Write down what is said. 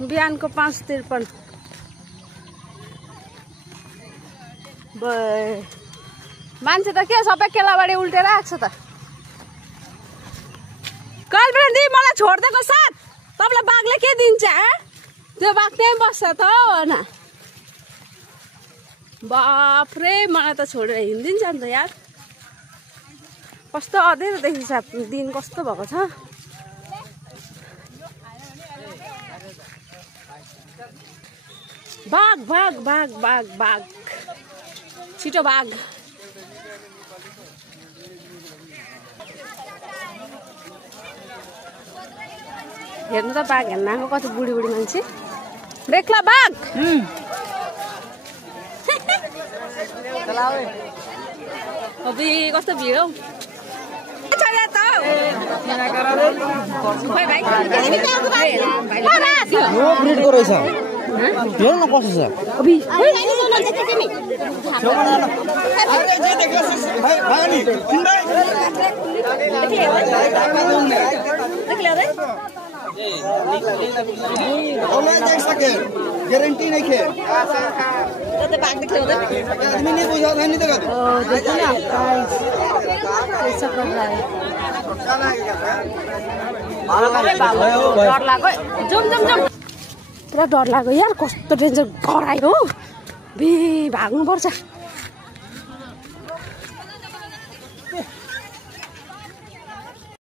बिहानको 5:53 मान्छे त के सबै केलाबारी उल्टेर आएको छ त। गर्लफ्रेन्ड दिदी मलाई छोड्दिएको साथ तपाईँलाई बाघले के दिन्छ? त्यो बाघ त्यहीँ बस्छ त हो न। बाफ्रे मलाई त छोडेर हिँडिदिन्छ नि त यार। कस्तो अँधेरो देखिन्छ, दिन कस्तो भएको छ। बाघ बाघ बाघ बाघ बाघ छिटो बाघ। हेर्नु त बाघ हेर्न आएको कति बुढी बुढी मान्छे। देख्ला बाघ अबे कस्तो भिड हौ। हेर्नु न कसो छ गारंटी नहीं खे आदमी नहीं बुझा था नहीं देखा डर लाग्यो। जाउँ जाउँ जाउँ। पुरा डर लाग्यो यार, कस्तो डेन्जर गरायो हो। भाग्नुपर्छ।